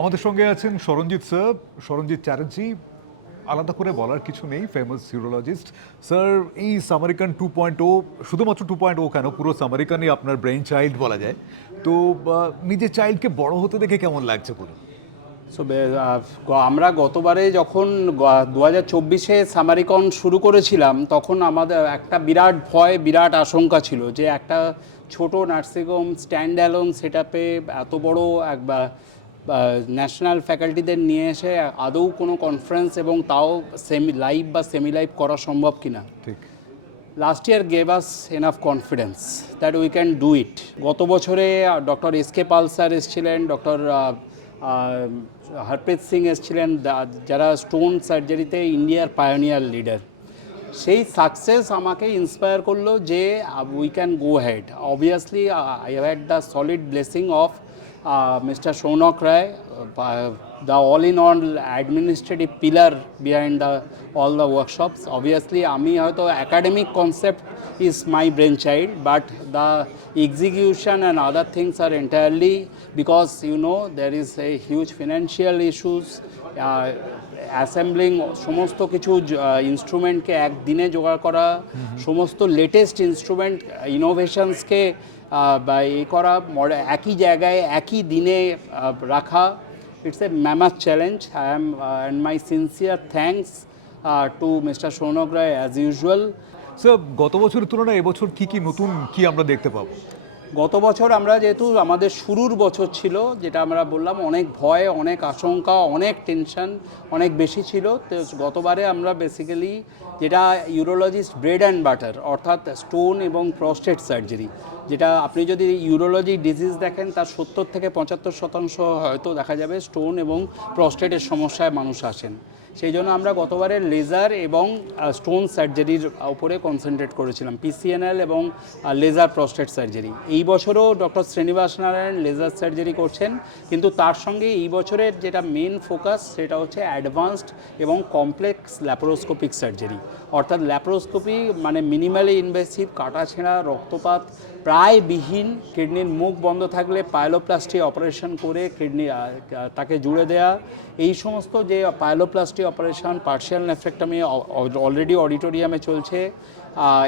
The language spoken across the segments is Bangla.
আমাদের সঙ্গে আছেন সরঞ্জিত স্যার, সরঞ্জিত চ্যাটার্জি। আলাদা করে বলার কিছু নেই, ফেমাস ইউরোলজিস্ট। স্যার, এই সামারিকান 2.0, শুধুমাত্র 2.0 কেন, পুরো সামারিকানই আপনার ব্রেইন চাইল্ড বলা যায়। তো নিজের চাইল্ডকে বড় হতে দেখে কেমন লাগছে পুরো? সো আমরা গতবারে যখন 2024-এ সামারিকন শুরু করেছিলাম, তখন আমাদের একটা বিরাট ভয়, বিরাট আশঙ্কা ছিল যে একটা ছোট নার্সিংহোম স্ট্যান্ড অ্যালোন সেট আপে এত বড় এক ন্যাশনাল ফ্যাকাল্টিদের নিয়ে এসে আদৌ কোনো কনফারেন্স এবং তাও সেমি লাইভ করা সম্ভব কিনা। ঠিক। Last year gave us enough confidence that we can do it. গত বছরে ডক্টর এসকে পাল স্যার এসেছিলেন, ডক্টর হরপ্রীত সিং এসেছিলেন, যারা স্টোন সার্জারিতে ইন্ডিয়ার পায়োনিয়ার লিডার। সেই সাকসেস আমাকে ইন্সপায়ার করলো যে we can go head. Obviously I had the solid blessing of Mr. Shaunak Rai, the all-in-all administrative pillar behind all the workshops. Obviously, আমি হয়তো academic concept is my brainchild, but the execution and other things are entirely because there is a huge financial issues. Assembling সমস্ত কিছু ইনস্ট্রুমেন্টকে একদিনে জোগাড় করা, সমস্ত লেটেস্ট ইনস্ট্রুমেন্ট ইনোভেশনসকে বা করা, একই জায়গায় একই দিনে রাখা, it's a mammoth challenge. And my sincere thanks to mister Shounak Roy as usual. Sir, গত বছরের তুলনায় এবছর কি নতুন আমরা দেখতে পাবো? গত বছর আমরা যেহেতু আমাদের শুরুর বছর ছিল, যেটা আমরা বললাম অনেক ভয়, অনেক আশঙ্কা, অনেক টেনশন অনেক বেশি ছিল। তো গতবারে আমরা বেসিক্যালি যেটা ইউরোলজিস্ট ব্রেড অ্যান্ড বাটার, অর্থাৎ স্টোন এবং প্রস্টেট সার্জারি, যেটা আপনি যদি ইউরোলজি ডিজিজ দেখেন তার 70 থেকে 75% হয়তো দেখা যাবে স্টোন এবং প্রস্টেটের সমস্যায় মানুষ আসেন। সেই জন্য আমরা গতবারে লেজার এবং স্টোন সার্জারির উপরে কনসেন্ট্রেট করেছিলাম, পিসিএনএল এবং লেজার প্রস্টেট সার্জারি। এই বছরও doctor Srinivas Narayan laser surgery করছেন, কিন্তু তার সঙ্গে এই বছরের যেটা মেন ফোকাস সেটা হচ্ছে অ্যাডভান্সড এবং কমপ্লেক্স ল্যাপারোস্কোপিক সার্জারি। অর্থাৎ ল্যাপারোস্কোপি মানে মিনিমালি ইনভেসিভ, কাটাছেঁড়া, রক্তপাত প্রায় বিহীন, কিডনির মুখ বন্ধ থাকলে পাইলোপ্লাস্টি অপারেশন করে কিডনি তাকে জুড়ে দেয়া, এই সমস্ত যে পাইলোপ্লাস্টি অপারেশন, পার্শিয়াল নেফ্রেক্টমি অলরেডি অডিটোরিয়ামে চলছে,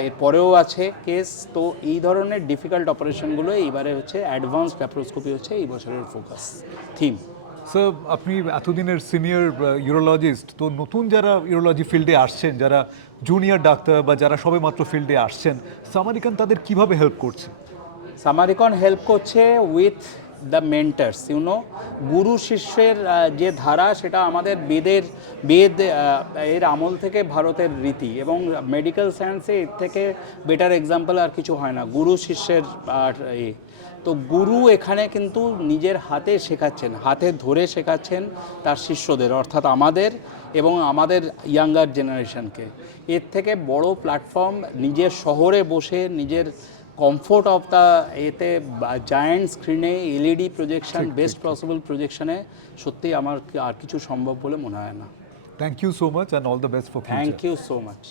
এরপরেও আছে কেস। তো এই ধরনের ডিফিকাল্ট অপারেশনগুলো এইবারে হচ্ছে অ্যাডভান্সড ল্যাপারোস্কোপি হচ্ছে এই বছরের ফোকাস থিম। স্যার, আপনি এতদিনের সিনিয়র ইউরোলজিস্ট, তো নতুন যারা ইউরোলজি ফিল্ডে আসছেন, যারা জুনিয়র ডাক্তার বা যারা সবেমাত্র ফিল্ডে আসছেন, সামারিকান তাদের কিভাবে হেল্প করছে? সামারিকন হেল্প করছে উইথ দ্য মেন্টার্স। গুরু শিষ্যের যে ধারা, সেটা আমাদের বেদ এর আমল থেকে ভারতের রীতি, এবং মেডিকেল সায়েন্সে এর থেকে বেটার এক্সাম্পল আর কিছু হয় না। গুরু শিষ্যের তো গুরু এখানে কিন্তু নিজের হাতে শেখাচ্ছেন, হাতে ধরে শেখাচ্ছেন তার শিষ্যদের, অর্থাৎ আমাদের এবং আমাদের ইয়াঙ্গার জেনারেশনকে। এর থেকে বড় প্ল্যাটফর্ম নিজের শহরে বসে নিজের কমফোর্ট অফ দ্য এতে জায়ান্ট স্ক্রিনে এলইডি প্রজেকশন, বেস্ট পসিবল প্রজেকশনে সত্যিই আমার আর কিছু সম্ভব বলে মনে হয় না। Thank you so much and all the best for future. Thank you so much.